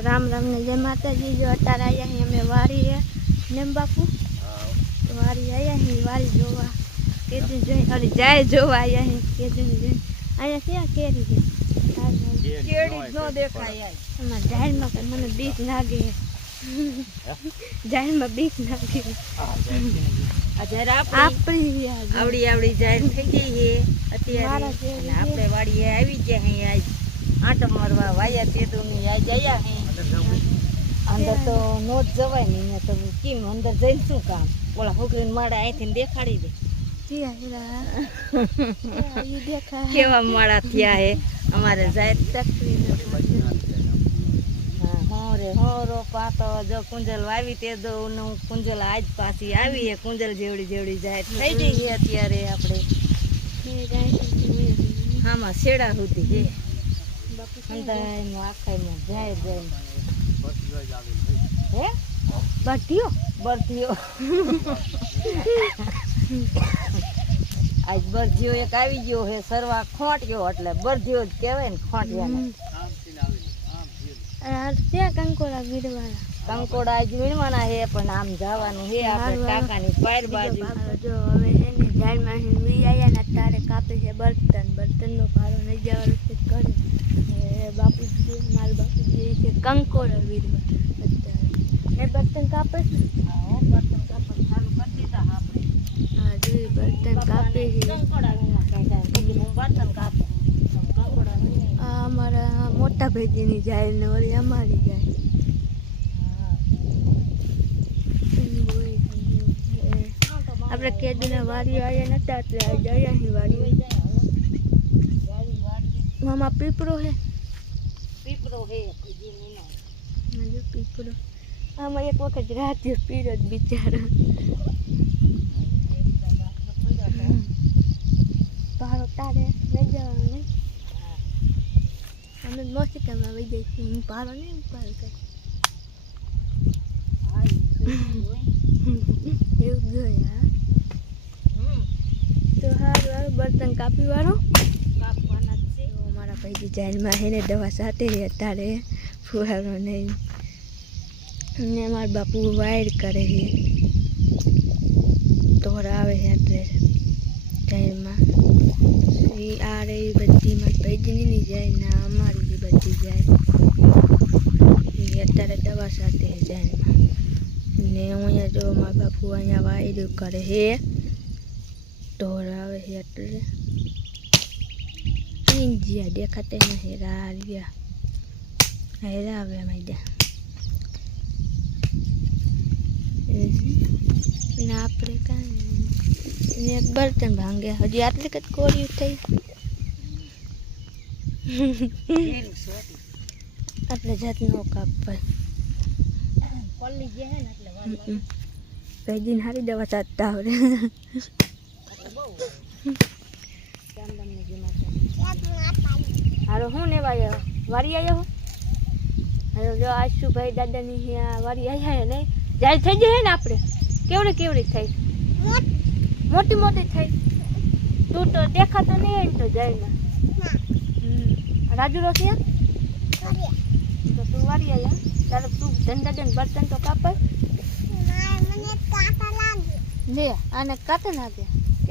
રામ રામ ને જય માતાજી જો અત્યારે આવ્યા અહીં અમે વારી હે નેમ બાપુ તો વારી આવ્યા અહીં વારી જોવા કેદી જોઈ અરે જાય જોવા આવ્યા અહીં કેદી જોઈ અહીંયા ક્યાં કેરી છે કેળી જ ન દેખાય આજ. આમાં જાહેરમાં કઈ મને બીક લાગે જાહેરમાં બીક લાગે આ જ્યારે આપણી આપણી આ જો. આવડી આવડી જાહેર થઈ ગઈ છે મારા અત્યારે જેવી અને આપણે વાડીએ આવી ગયા અહીં આજ આંટો મારવા વાયા તેતુની આજ આયા અહીં અંદર તો નો જ જવાય ને અહીંયા તો કેમ અંદર જઈને શું કામ ઓલા છોકરીને માળા અહીંથી દેખાડી દે હીરા? કેવા માળા થયા હે અમારે જાહેર ચકરીનો ભાગ્ય. રે હો રો પાતો જો કુંજલ વાવી તે દો હું કુંજલ આજ પાછી આવી હે કુંજલ જેવડી જેવડી જાય થઈ ગઈ છે અત્યારે આપણે જાય. આમાં શેડા સુધી જાય? જાય જાય હે બાટીઓ બરતીઓ આજ બરજીઓ એક આવી ગયો હે સરવા ખોંટ્યો એટલે બરજીઓ જ કહેવાય ને ખોંટિયાને. આ ત્યાં કંકોડા વીરવાળા? કંકોડા આજ વીણવાના હે પણ આમ જવાનું હે આપણે કાકાની પાર બાજુ ભારો જો હવે હે ને ઝાડમાં હે ને વી આયા ને તારે કાપે છે બર્તન બર્તનનો ભારો નહીં જવાનો છે કરે એ બાપુજી મારા બાપુજી કે કંકોડા વીરવા અત્યારે એ બર્તન કાપે છે હા, બર્તન કાપડ ચાલુ કરી દીધા આપણે હા જોઈ બર્તન કાપે છે કંકોડા વીણવા કાઢ્યા બીજું હું બર્તન કાપું કંકોડા વીણી આ અમારા મોટા ભેજીની જાય ને વળી અમારી જાય આપણે કેદીના વાડીઓ આવ્યા નતા એટલે આ જઈ અહીં વાડીઓ મામા પીપળો હે પીપળો હે બીજી નીનો હજુ પીપળો આમાં એક વખત રાત્યો પીરો જ બિચારો પારો તારે લઈ જવાનો નહીં અમે મોસિકામાં વહી જઈ છીએ હું પારો નહીં પારો કઈ એવું જ જોઈએ હા તો હારું હારું બર્તન કાપી વાળો કાપવાના જ છે તો મારા ભાઈ જાનમાં હે ને દવા સાથે હે અત્યારે ફુવારો નહીં ને મારા બાપુ વાયર કરે છે તોરા આવે છે એટલે જાનમાં એ આ રે ઈ બધી મારી ભાઈજીની ની જાય ને આ અમારી બી બધી જાય એ અત્યારે દવા સાથે હે જાનમાં ને અહીંયા જો મારા બાપુ અહીંયા વાયર કરે છે ઢોર આવે છે એટલે જ્યાં દેખાતે હેરા આવ્યા હેરા આવ્યા માંડ્યા આપણે કાંઈ બર્તન ભાંગ્યા હજી આટલી કદ કોરિયું થઈ આટલે જાતનો કાપડ પેજીને હારી દવા ચાટતા આવડે હારો હું ને વાય વારી આવ્યો હું? હારો જો આશુભાઈ દાદાની અહીંયા વારી આવ્યા ને. જાય થઈ જાય ને આપણે? કેવડી કેવડી થઈ મોટી મોટી થઈ તું તો દેખાતો નહીં તો જાય ને. રાજુ રોસિયા તો તું વારી આવ્યા ચાલો તું ધંધા દે બર્તન તો કાપાય? લે આને કાતે ના દે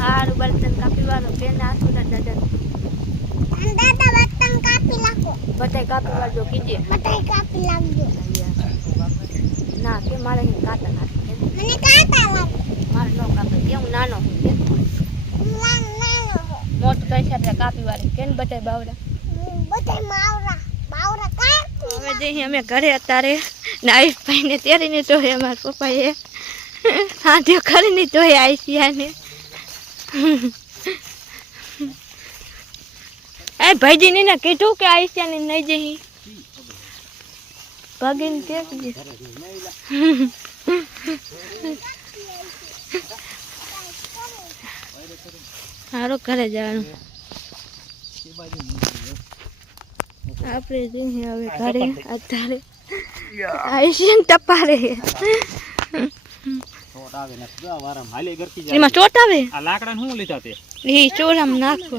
હારું બર્તન કાપી વાળો બેન હાથ ઉતર દાદા દાદા બર્તન કાપી લાગો બધાય કાપી વાળજો, કીજે. બધાય કાપી લાગજો ના, કે મારે કાતા કાપી. મને કાતા લાગે મારે નો કાપે, કે હું નાનો હું મોટું થઈ છે આપણે કાપી વાળી. કેમ બધાય બાવડા બધાય માવરા બાવરા? કાપી હવે જઈ અમે ઘરે અત્યારે નાઈફ ભાઈને તેરીને તો હે મારા પપ્પાએ. સાંધ્યો કરીને જોઈએ આઈસીયાને એ આ ભાઈજી ને કીધું કે આઈસ્યા ને નહીં જઈ ભાગીને કે સારું ઘરે જવાનું આપણે જઈએ હવે ઘરે અત્યારે આઈસ્યા ટપારે ચોટ આવે ને જો હાલે ગરકી જાય એમાં ચોટ આવે? આ લાકડા શું લીધા તે? એ ચોરામ નાખો.